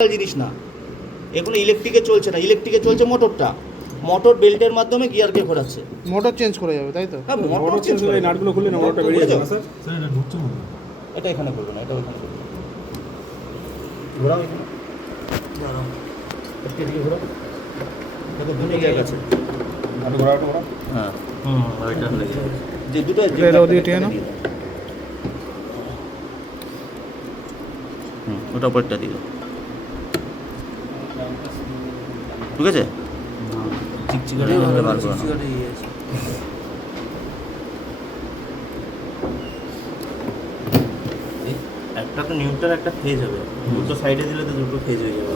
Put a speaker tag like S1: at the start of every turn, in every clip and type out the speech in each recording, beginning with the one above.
S1: জিনিস না। এগুলো ইলেকট্রিকে চলছে না। ইলেকট্রিকে চলছে মোটরটা মোটর বেল্টের মাধ্যমে গিয়ারকে ঘোরাচ্ছে।
S2: মোটর চেঞ্জ করে যাবে তাই তো?
S1: হ্যাঁ মোটর
S3: চেঞ্জ করে। নাটগুলো খুললে না মোটরটা বেরিয়ে যাবে স্যার
S4: স্যার এটা ঢুকছে না
S1: এটা এখানে করবে না এটা ওখানে করবে ঘোরাও এখানে। একটু এদিকে ঘোরাও। দেখো দুটো জায়গা আছে।
S3: নাটু ঘোরা একটু ঘোরা
S1: হ্যাঁ।
S4: হুম হয়ে যাবে
S1: যে দুটো
S2: এটা ওদিকে টেনে নাও।
S1: হুম ওটা উপরটা দিয়ে দাও। ঠিক আছে? চিকচিকাটা বার করো। একটা তো নিউট্রাল একটা ফেজ হবে। দুটো সাইডে দিলে তো দুটো ফেজ হয়ে যাবে।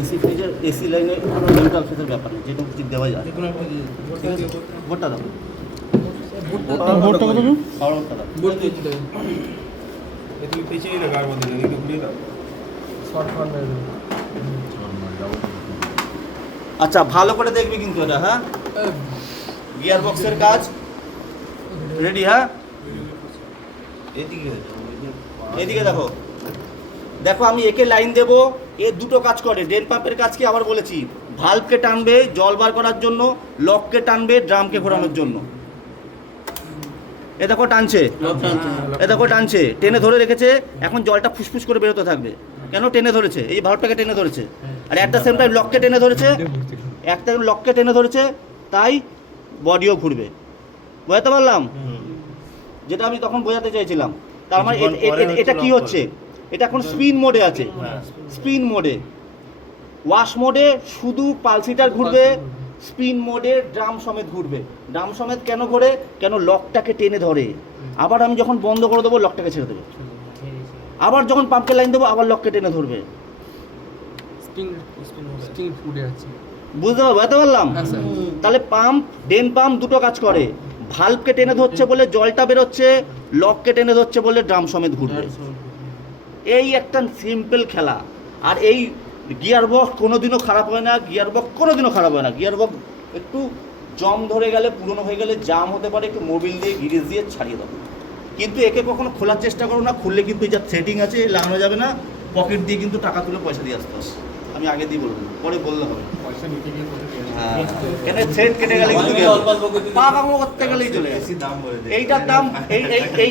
S1: এসি ফেজের এসি লাইনে কোনো নিউট্রাল ফেজের ব্যাপার নেই যেটুকু ঠিক দেওয়া যায়। ভোটটা দাও।
S2: ভোটটা কত দেবো?
S1: খাওয়ার ভোটটা দাও।
S3: এ তুমি পিছিয়ে না গার মধ্যে এদিকে ঘুরিয়ে দাও।
S1: আচ্ছা ভালো করে দেখবি কিন্তু এটা হ্যাঁ? গিয়ার বক্সের কাজ। রেডি হ্যাঁ? এদিকে এদিকে দেখো। দেখো। আমি একে লাইন দেব এ দুটো কাজ করে। ড্রেন পাম্পের কাজ কি আবার বলেছি? ভাল্বকে টানবে জল বার করার জন্য লককে টানবে ড্রামকে ঘোরানোর জন্য। এ দেখো টানছে। এ দেখো টানছে। টেনে ধরে রেখেছে এখন জলটা ফুসফুস করে বেরোতে থাকবে। কেন? টেনে ধরেছে। এই ভাল্বটাকে টেনে ধরেছে। আর একটা সেম টাইম লককে টেনে ধরেছে। একটা লককে টেনে ধরেছে তাই বডিও ঘুরবে। বোঝাতে পারলাম? যেটা আমি তখন বোঝাতে চাইছিলাম। তার মানে এটা কি হচ্ছে? এটা এখন স্পিন মোডে আছে। স্পিন মোডে ওয়াশ মোডে শুধু পালসিটার ঘুরবে স্পিন মোডে ড্রাম সমেত ঘুরবে। ড্রাম সমেত কেন ঘোরে? কেন লকটাকে টেনে ধরে? আবার আমি যখন বন্ধ করে দেবো লকটাকে ছেড়ে দেবে। আবার যখন পাম্পের লাইন দেবো আবার লককে টেনে ধরবে। বুঝতে পারব বুঝতে পারলাম
S2: হ্যাঁ।
S1: তাহলে পাম্প ডেন পাম্প দুটো কাজ করে। ভাল্বকে টেনে ধরছে বলে জলটা বেরোচ্ছে লককে টেনে ধরছে বলে ড্রাম সমেত ঘুরবে। এই একটা সিম্পল খেলা। আর এই গিয়ার বক্স কোনোদিনও খারাপ হয় না গিয়ার বক্স কোনোদিনও খারাপ হয় না। গিয়ার বক্স একটু জম ধরে গেলে পুরনো হয়ে গেলে জাম হতে পারে একটু মোবিল দিয়ে গিরিজ দিয়ে ছাড়িয়ে দেবো। কিন্তু একে কখনো খোলার চেষ্টা করো না খুললে কিন্তু এই যা থ্রেডিং আছে লাগানো যাবে না। পকেট দিয়ে কিন্তু টাকা তুলে পয়সা দিয়ে আসতে হবে। আমি আগে দিয়ে বলব পরে বললে হবে? হ্যাঁ। কেন থ্রেড কেটে গেলে কিন্তু গেল করতে গেলেই চলে গেছে এইটার দাম এই এই এই এই